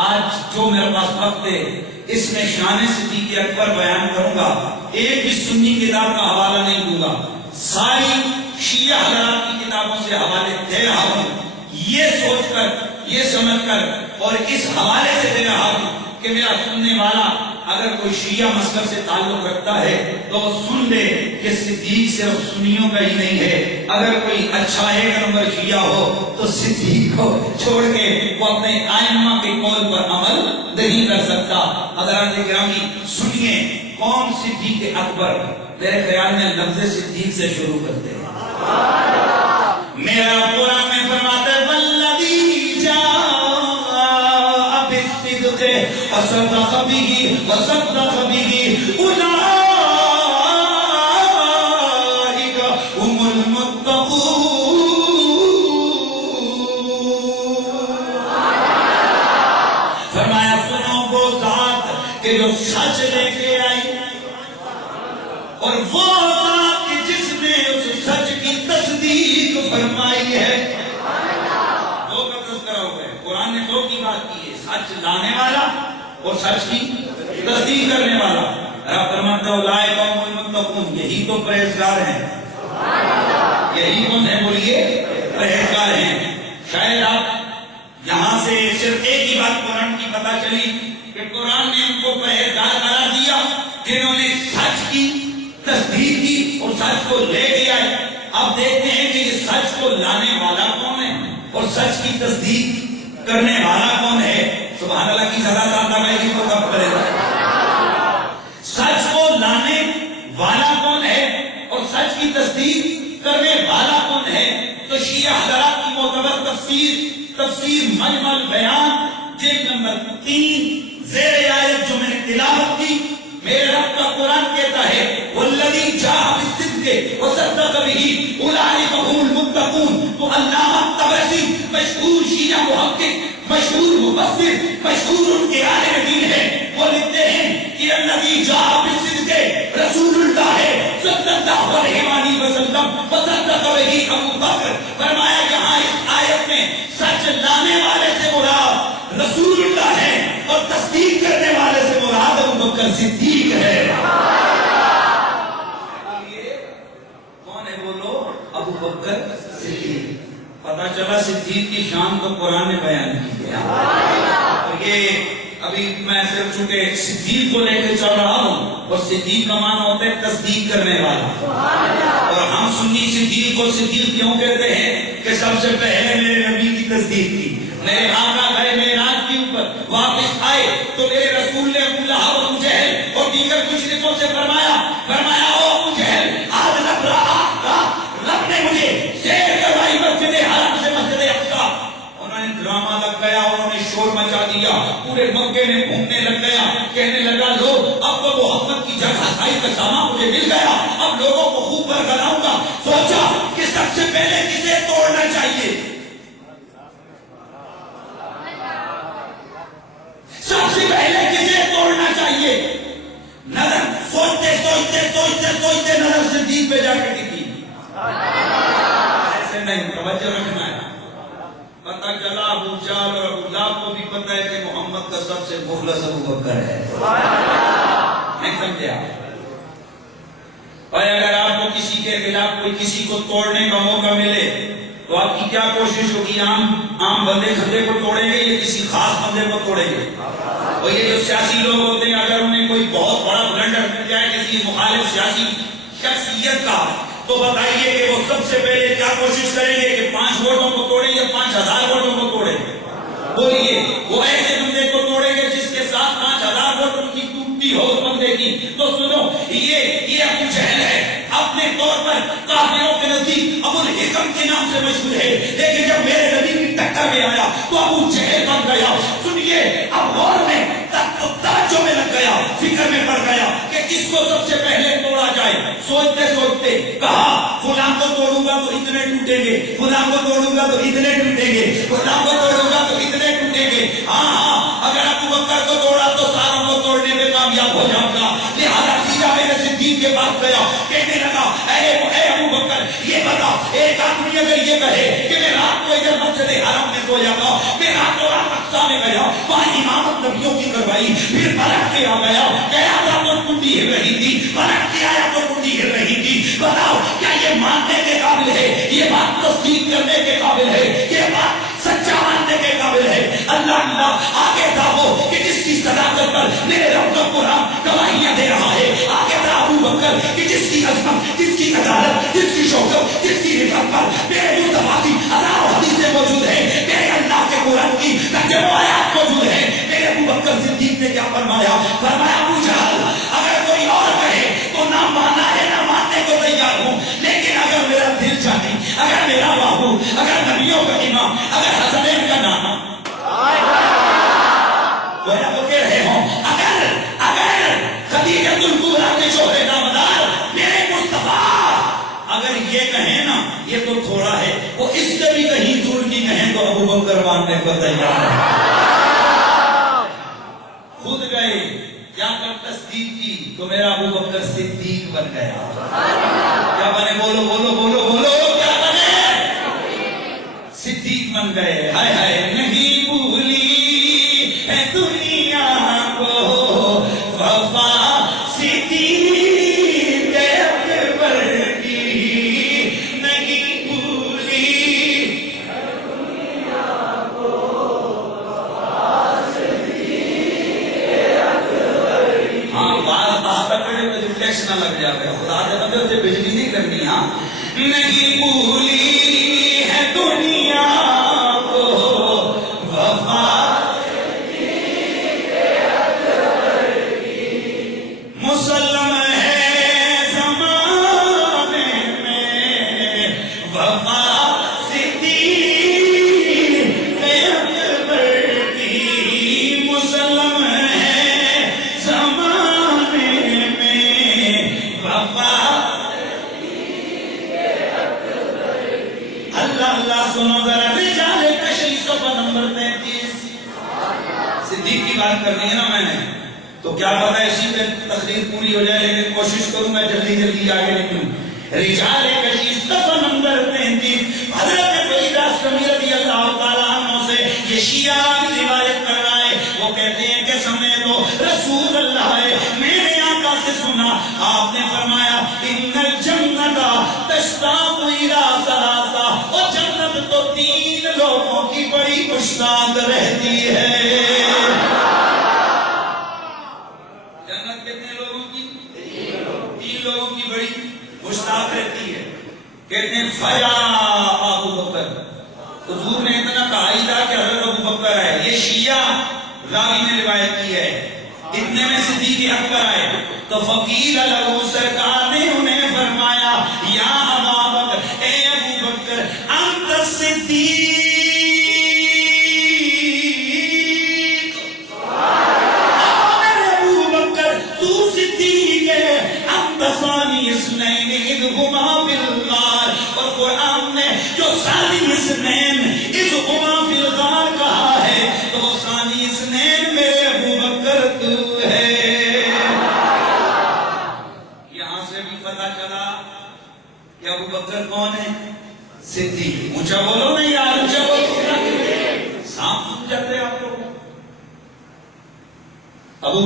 آج جو میرے پاس وقت ہے اس میں شان صدیق اکبر بیان کروں گا، ایک بھی سنی کتاب کا حوالہ نہیں دوں گا، ساری شیعہ حضرات کی کتابوں سے حوالے دے رہا ہوں، یہ سوچ کر، یہ سمجھ کر اور اس حوالے سے دے رہا ہوں کہ میرا سننے والا اگر کوئی شیعہ مذہب سے تعلق رکھتا ہے تو وہ سن لے کہ صدیق صرف سنیوں کا ہی نہیں ہے، اگر کوئی اچھا ایک نمبر شیعہ ہو تو صدیق کو چھوڑ کے وہ اپنے ائمہ کے قول پر عمل نہیں کر سکتا۔ حضرات گرامی سنیے کون صدیق اکبر؟ میرے خیال میں لفظ صدیق سے شروع کرتے ہیں۔ میرا قرآن میں فرماتا ہے والذی جاء بالصدق وصدق به اولئک هم المتقون۔ فرمایا سنو وہ ذات کہ جو سچ لے کے آئی، اور وہ ذات کہ جس نے اس سچ کی تصدیق فرمائی ہے۔ دو کا تذکرہ ہوا ہے، قرآن نے دو کی بات کی ہے، سچ لانے والا اور سچ کی تصدیق کرنے والا۔ رب فرماتا ہے اولئک هم المتقون، یہی تو پرہیزگار ہیں۔ یہی کون ہے؟ بولیے پرہیزگار ہیں۔ شاید آپ یہاں سے صرف ایک ہی بات قرآن کی پتہ چلی کہ قرآن نے ان کو پرہیزگار قرار دیا جنہوں نے سچ کی تصدیق کی اور سچ کو لے کے آئے۔ اب دیکھتے ہیں کہ یہ سچ کو لانے والا کون ہے اور سچ کی تصدیق کرنے والا کون ہے۔ سبحان اللہ کی سزا چاہتا میں یہ تو کب کرے گا۔ سچ کو لانے والا کون ہے اور سچ کی تصدیق کرنے والا کون ہے؟ تو شیعہ حضرات کی معتبر تفسیر مجمع البیان جلد نمبر 3 زیر آیت جو میں نے تلاوت کی، میرے رب کا قرآن کہتا ہے والذی جاء بالصدق وصدق به اولئک هم المتقون۔ تو علامہ طبرسی مشہور شیعہ محقق، مشہور مفسر، مشہور ان کے عالم دین ہے، وہ لکھتے ہیں کہ الذی جاء بالصدق رسول اللہ ہے صلی اللہ علیہ وسلم وصدق به ابو بکر۔ فرمایا یہاں اس آیت میں سچ لانے والے سے مراد رسول اللہ ہے اور تصدیق کرنے والے سے مراد ابو بکر صدیق ہے۔ کون ہے بولو؟ ابو بکر صدیق۔ پتہ چلا صدیق کی شان تو قرآن نے بیان کی ہے۔ اور یہ ابھی میں صرف چونکہ صدیق کو لے کے چل رہا ہوں، اور صدیق کا معنی ہوتا ہے تصدیق کرنے والا، اور ہم سنی صدیق کو صدیق کیوں کہتے ہیں کہ سب سے پہلے میرے نبی کی تصدیق کی۔ میرے آقا گئے معراج کے اوپر، واپس آئے تو میرے رسول نے ابو لہب، ابو جہل اور دیگر مشرکوں سے فرمایا او ابو جہل، آج رب نے مجھے سیر کروائی مسجد حرم سے مسجد اقصی۔ انہوں نے ڈرامہ لگ گیا، انہوں نے شور مچا دیا، پورے مکے میں گھومنے لگ گیا، کہنے لگا لو اب تو محمد کی جگہ سائی کا سامان مجھے مل گیا، اب لوگوں کو خوب برگلاؤں گا۔ سوچا کہ سب سے پہلے کسے توڑنا چاہیے؟ سب سے پہلے کسے توڑنا چاہیے؟ نظر سوچتے سوچتے سوچتے سوچتے نظر صدیق پہ جا کے ٹکی۔ ایسے نہیں، توجہ رکھنا ہے۔ پتہ چلا ابو جہل اور ابو لہب کو بھی پتہ ہے کہ محمد کا سب سے مخلص ابو بکر ہے۔ نہیں سمجھے آپ؟ اور اگر آپ کو کسی کے خلاف کوئی کسی کو توڑنے کا موقع ملے تو آپ کی کیا کوشش ہوگی؟ عام بندے کھندے کو توڑیں گے یا کسی خاص بندے کو توڑیں گے؟ اور یہ جو سیاسی لوگ ہوتے ہیں، اگر انہیں کوئی بہت بڑا بلنڈر مل جائے کسی مخالف سیاسی شخصیت کا، تو بتائیے کہ وہ سب سے پہلے کیا کوشش کریں گے کہ 5 ووٹوں کو توڑیں یا 5000 ووٹوں کو توڑیں؟ بولیے، وہ ایسے بندے کو توڑیں گے جس کے ساتھ 5000 ووٹ ان کی ٹوٹتی ہو اس بندے کی۔ تو سنو، یہ ابو جہل ہے، اپنے طور پر کافروں کے نزدیک ابو الحکم کے نام سے مشہور ہے، لیکن جب میرے نبی کی ٹکر میں آیا تو ابو جہل بن گیا۔ سنیے، اب غور میں توجہ میں لگ گیا، فکر میں پڑ گیا کہ کس کو سب سے پہلے توڑا جائے۔ سوچتے سوچتے کہا فلاں کو توڑوں گا تو اتنے ٹوٹیں گے، فلاں کو توڑوں گا تو اتنے ٹوٹیں گے، فلاں کو توڑوں گا تو اتنے ٹوٹیں گے۔ ہاں، اگر ابو بکر کو توڑا تو ساروں کو توڑنے میں کامیاب ہو جاؤں گا۔ لہٰذا سیدھا میرے صدیق کے پاس گیا، کہنے لگا اے ابو بکر، یہ ایک بتاؤ، ایک آدمی اگر یہ کہے کہ میں رات کو ادھر مسجد حرم میں سو جاتا ہوں، میں رات کو اقصی میں گیا، وہاں امامت نبیوں کی کروائی، پھر پلٹ کے آ گیا تھا تو کنڈی ہل رہی تھی، پلٹ کے آیا تو کنڈی ہل رہی تھی، بتاؤ کیا یہ ماننے کے قابل ہے؟ یہ بات تصدیق کرنے کے قابل ہے؟ یہ بات سچا ماننے کے قابل ہے؟ اللہ آگے تھا وہ کہ جس کی صداقت پر میرے رب کا قرآن گواہیاں دے رہا ہے، آگے تھا ابو بکر کہ جس کی عظمت، جس کی عدالت، جس کی شوکت، جس کی رفعت پر میرے مصطفیٰ کی ہزاروں حدیثیں موجود ہیں، میرے اللہ کے قرآن کی ترجمہ آیات موجود ہیں۔ میرے ابو بکر صدیق نے کیا فرمایا؟ فرمایا ابو جہل اگر کوئی اور کہے تو نہ مانا ہے، نہ ماننے کو تیار ہوں، لیکن اگر میرا دل چاہے، اگر میرا بابو، اگر نبیوں کا امام، اگر حسنین کا نانا، گویا وہ کہہ رہے ہوں اگر خدیجۃ الکبریٰ کے شوہر نامدار میرے مصطفیٰ اگر یہ کہیں نا یہ تو تھوڑا ہے، وہ اس سے بھی کہیں دور کی کہیں تو ابو بکر ماننے کو تیار ہے۔ خود گئے جا کر تصدیق کی تو میرا ابو بکر صدیق بن گیا۔ کیا بنے؟ بولو بولو بولو بولو، کیا بنے؟ صدیق بن گئے۔ ہائے ہائے نہیں بھولی ہے دنیا کو وفا صدیق اکبر کی، نہیں بھولی ہے دنیا کو وفا صدیق اکبر کی۔ ہاں بات پکڑے میں ریفلیکس نہ لگ جائے، خدا دے بندے اسے بجلی نہیں کرنی۔ ہاں نہیں بھولی ہے دنیا کو وفا مسلم ہے زمانے میں وفا صدیق اکبر کی، مسلم ہے زمانے میں وفا اللہ اللہ۔ سنو ذرا رجال کشی صفحہ نمبر 33، صدیق کی بات کرنی ہے نا میں نے، تو کیا پتا اسی پہ تقریر پوری ہو جائے، لیکن کوشش کروں میں جلدی جلدی آگے نکلوں۔ رجال کشی صفحہ نمبر 33، حضرت فریدہ اسلمی رضی اللہ تعالیٰ عنہ سے یہ شیعہ روایت کر رہا ہے، وہ کہتے ہیں کہ سمے تو رسول اللہ ہے، میرے آقا سے سنا آپ نے فرمایا ان الجنت تشتاق الی ثلاثہ، اور جنت تو 3 لوگوں کی بڑی مشتاق رہتی ہے۔ جنت کتنے لوگوں کی؟ 3 لوگوں کی بڑی مشتاق رہتی ہے۔ کہتے ہیں فیا ابو بکر، حضور نے اتنا کہا ہی تھا کہ حضرت ابو بکر ہے، یہ شیعہ راوی نے روایت کی ہے، اتنے میں صدیق اکبر آئے تو فقیر لہو، سرکار نے انہیں فرمایا یا ابا بکر، اے ابو بکر انت صدیق، اے ابو بکر تو صدیق ہے، انت ثانی اثنین اذ ہما فی الغار، اور قرآن نے جو ثانی اثنین اذ ہما فی الغار کہا ہے تو وہ ثانی اثنین میرے ابو بکر تو ہے۔ یہاں سے بھی پتا چلا کہ ابو بکر کون ہے؟ صدیق۔ اونچا بولو نہیں یار، اونچا بولو، سانپ سن جاتے آپ لوگ۔ ابو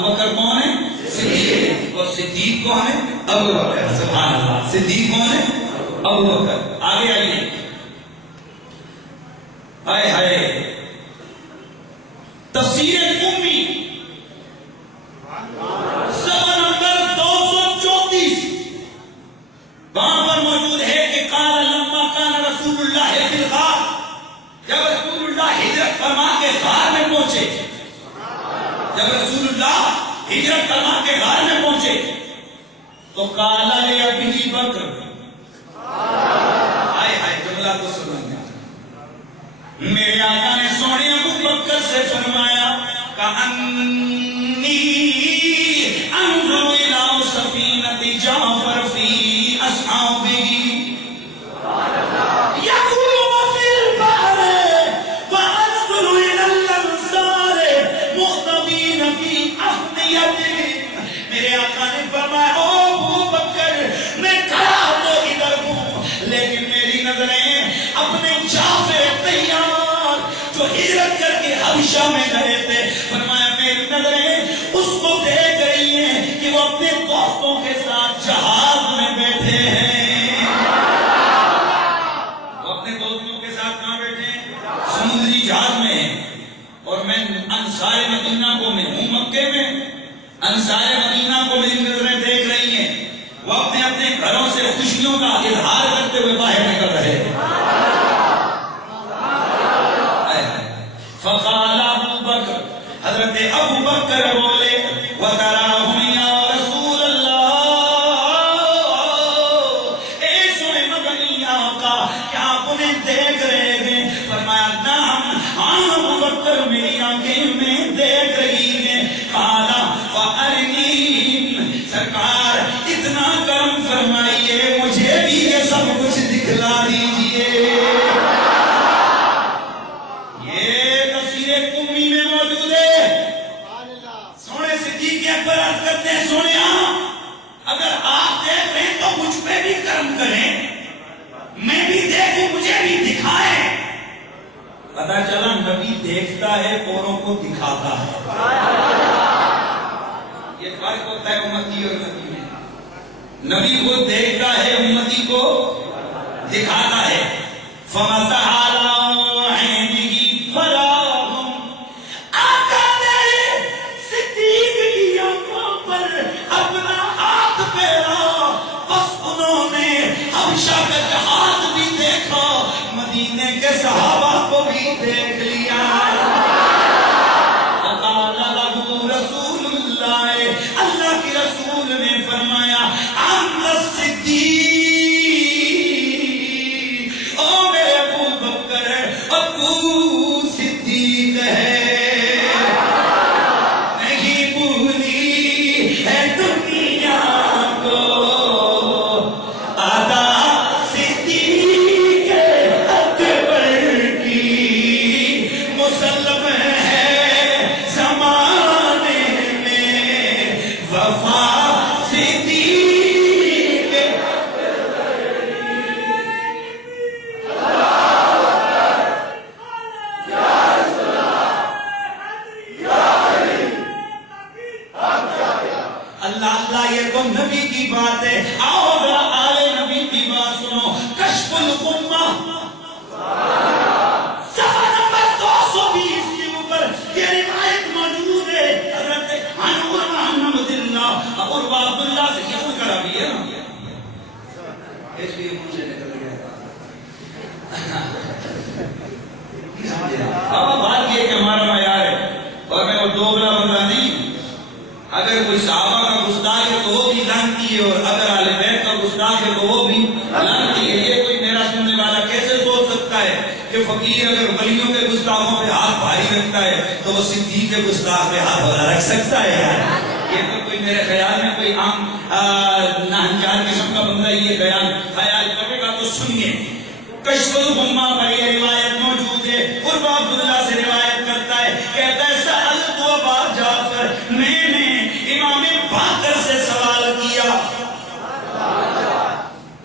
بکر کون ہے؟ صدیق۔ اور صدیق کون ہے؟ ابو بکر۔ سبحان اللہ، صدیق کون ہے؟ ابو بکر۔ آگے آئیے، ہائے ہائے تفسیر امی صفحہ نمبر 234، وہاں پر موجود ہے کہ قال لما کان رسول اللہ فی الغار، جب رسول اللہ ہجرت فرما کے غار میں پہنچے، جب رسول اللہ ہجرت فرما کے غار میں پہنچے تو قال لابی بکر، ہائے ہائے جملہ تو سنو، میرے آقا نے سونے ابو بکر سے فرمایا کأنی انظر الی سفینۃ جعفر فی اصحابہ یقول فی البحر وانظر الی الانصار مغتبین فی احذیتہم۔ میرے آقا نے فرمایا او ابو بکر، میں کھڑا تو ادھر ہوں حبشہ میں گئے تھے، فرمایا میری نظریں اس کو دیکھ رہی ہیں کہ وہ اپنے دوستوں کے ساتھ جہاز میں بیٹھے ہیں۔ وہ اپنے دوستوں کے ساتھ کہاں بیٹھے ہیں؟ سمندری جہاز میں ہیں۔ اور میں انصار مدینہ کو میں ہوں مکے میں، انصار مدینہ کو میری نظریں دیکھ رہی ہیں، وہ اپنے اپنے گھروں سے خوشیوں کا اظہار کرتے ہوئے باہر نکل رہے ہیں۔ فقال ابو بکر، حضرت ابو بکر بولے وَتَرَاهُمْ يَا رسول اللہ، اے سوئے مدنی آقا کیا آپ انہیں دیکھ رہے ہیں؟ فرمایا نعم، ہاں ابو بکر میری آنکھیں میں دیکھ رہی ہیں۔ قال فَأَرِنِي، سرکار اتنا کرم فرمائیے مجھے بھی یہ سب کچھ دکھلا دیجئے۔ کرتے ہیں سونے اگر آپ دیکھ رہے ہیں تو مجھ پہ بھی کرم کریں، میں بھی دیکھوں مجھے بھی دکھائیں۔ پتا چلا نبی دیکھتا ہے اوروں کو دکھاتا ہے، یہ فرق ہوتا ہے امتی اور نبی میں۔ نبی کو دیکھتا ہے، امتی کو دکھاتا ہے۔ فَمَسَحَ عَلَىٰ عَيْنِهِ فَرَاهُمْ، آقا نے صدیق کی آنکھوں پر اپنا ہاتھ پھیرا، بس انہوں نے حبشہ کا جہاز بھی دیکھا، مدینے کے صحابہ کو بھی دیکھ لیا۔ فقال له رسول اللہ، اللہ کے رسول نے فرمایا انت الصدیق، او میرے ابو بکر، ابو صدیق ہے، نہیں بھولی ہے دنیا کو آدھا صدیق اکبر کی، مسلم ہے زمانے میں وفا صدیق۔ اللہ اللہ یہ تو نبی کی بات ہے، آؤ ذرا آل نبی کی بات سنو۔ کشف الغمہ صفحہ نمبر 220 کے اوپر یہ روایت موجود ہے، حضرت عروہ بن عبداللہ، عروہ عبداللہ سے یہ ذکر ابھی ہے نا، اس لیے مجھے نکل گیا اب بات یہ کہ ہمارا معیار ہے، اور میں وہ دوگلا بندہ نہیں ہوں۔ اگر کوئی صحابہ کا گستاخ ہے تو وہ بھی لعنتی ہے، اور اگر اہل بیت کا گستاخ ہے تو وہ بھی لعنتی ہے۔ یہ کوئی میرا سننے والا کیسے سوچ سکتا ہے کہ فقیر اگر ولیوں کے گستاخوں پہ ہاتھ بھاری رکھتا ہے تو وہ صدیق کے گستاخ پہ ہاتھ بھلا رکھ سکتا ہے؟ یہ تو کوئی میرے خیال میں کوئی عام ناہنجار قسم کا بندہ یہ خیال کرے گا۔ تو سنیے، کشف الغمہ پر یہ روایت موجود ہے، عروہ عبداللہ سے روایت کرتا ہے، کہتا ہے سألت ابا جعفر، میں نے امام باقر سے سوال کیا۔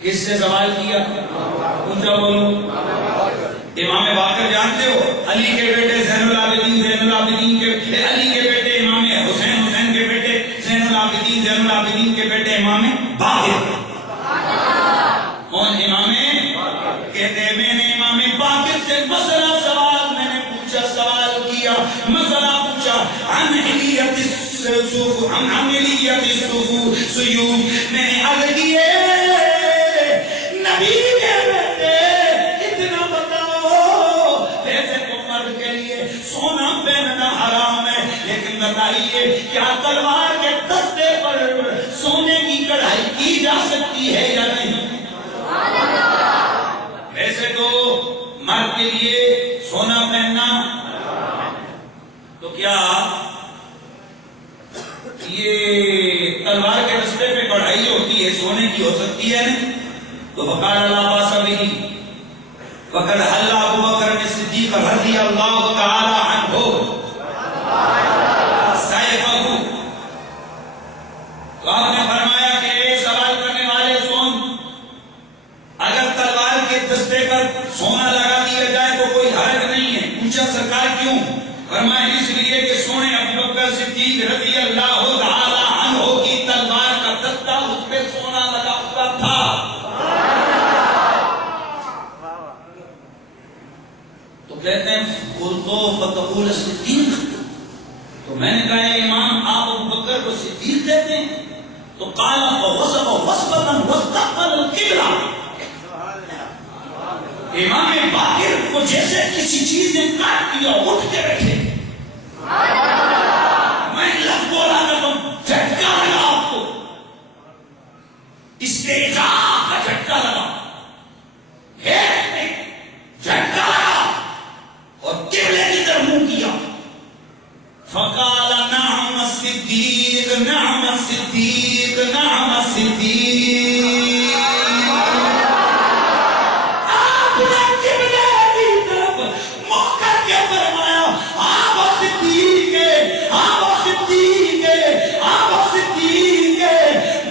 کس سے سوال کیا؟ اونچا بولو۔ امام باقر جانتے ہو؟ علی کے بیٹے زین العابدین، زین العابدین کے علی کے بیٹے امام حسین، حسین کے بیٹے زین العابدین، زین العابدین کے بیٹے امام باقر۔ کون امام؟ کہتے ہیں میں نے امام باقر سے مسئلہ سوال میں نے پوچھا، سوال کیا، مسئلہ پوچھا، عن حلیت السیوف، عن حلیت السیوف، میں نے عرض کیے نبی کے بیٹے اتنا بتاؤ، ویسے تو مرد کے لیے سونا پہننا حرام ہے، لیکن بتائیے کیا تلوار کے دستے پر سونے کی کڑھائی کی جا سکتی ہے یا نہیں؟ ویسے تو مرد کے لیے سونا پہننا، تو کیا یہ تلوار کے رستے پہ کڑھائی ہوتی ہے سونے کی ہو سکتی ہے نہیں؟ تو فقال اللہ باس بھی وقد حل ابو بکر صدیق رضی اللہ تعالی عنہ سیفہ، تو آپ نے فرمایا کہ اے سوال کرنے والے سن، اگر تلوار کے دستے پر سونا لگا دیا جائے تو کوئی حرج نہیں ہے۔ پوچھا سرکار کیوں؟ فرمایا اس لیے کہ سونے ابو بکر صدیق رضی اللہ تعالی عنہ کی تلوار کا دستہ اس پہ سونا لگا ہوا تھا. تو کہتے ہیں قلتو فتقول صدیق، تو میں نے کہا امام آپ ابو بکر کو صدیق کہتے ہیں؟ تو قال وصف وصفا واستقبل القبلہ، امام باقر کو جیسے کسی چیز نے کاٹ دیا اٹھ کے بیٹھے. میں لفظ بولا کرتا ہوں جھٹکا لگا آپ کو، استعجاب کا جھٹکا لگا، جھٹکا لگا اور قبلے کی طرف منہ کیا. فقال نعم الصدیق نعم الصدیق نعم الصدیق. آپ نے قبلے کی طرف منہ کر کے فرمایا آپ صدیق ہے، آپ صدیق ہے، آپ صدیق ہے.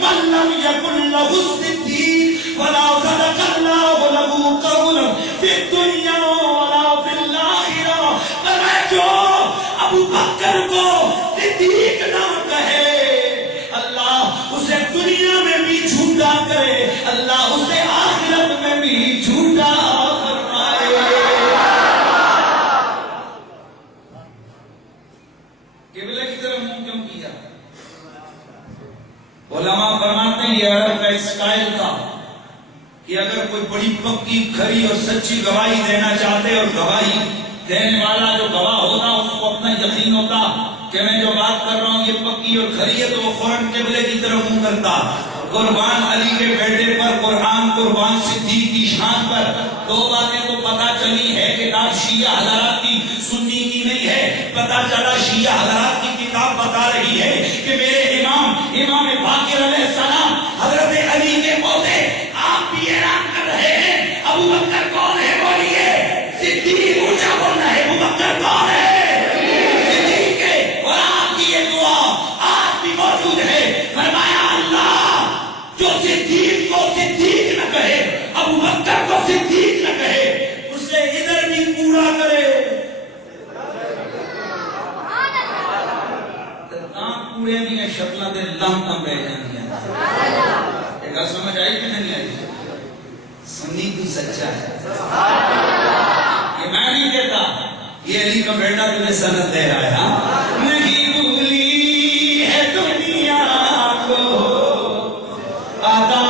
من لم یکن لہ الصدیق ولا صدق اللہ لہ قولا فی الدنیا ولا فی الاخرہ. فرمایا جو ابو بکر کو صدیق نہ کہے اللہ اسے دنیا میں بھی جھوٹا کرے، اللہ اسے آخرت میں بھی جھوٹا فرمائے. قبلے کی طرف منہ کیوں کیا؟ علماء فرماتے ہیں یہ عرب کا اسٹائل تھا کہ اگر کوئی بڑی پکی کھری اور سچی گواہی دینا چاہتے اور گواہی دینے والا جو گواہ ہوتا اس کو اپنا یقین ہوتا کہ میں جو بات کر رہا ہوں یہ پکی اور کھری ہے، تو وہ فوراً قبلے کی طرف منہ کرتا. قربان علی کے بیٹے پر قرآن قربان صدیق کی شان پر دو باتیں تو پتہ چلی ہے کہ کتاب شیعہ حضرات کی سنی کی نہیں ہے. پتہ چلا شیعہ حضرات کی کتاب بتا رہی ہے کہ میرے امام باقر علیہ السلام حضرت علی کے پوتے آپ بھی اعلان کر رہے ہیں ابو بکر کون ہے بولیے. صدیق اونچا بولنا ہے. ابو بکر کون ہے؟ صدیق ہے. اور آپ کی یہ دعا آج بھی موجود ہے. فرمایا اللہ جو صدیق کو صدیق نہ کہے، ابو بکر کو صدیق نہ کہے، اسے ادھر بھی پورا کرے. پورے نہیں شکلیں دے لم تم رہ جاتی ہیں. ایک گل سمجھ آئی کہ نہیں آئی؟ سنی تو سچا ہے. یہ میں نہیں کہتا، یہ علی کا بیٹا تمہیں سند دے رہا ہے. نہیں بھولی ہے دنیا کو آدھا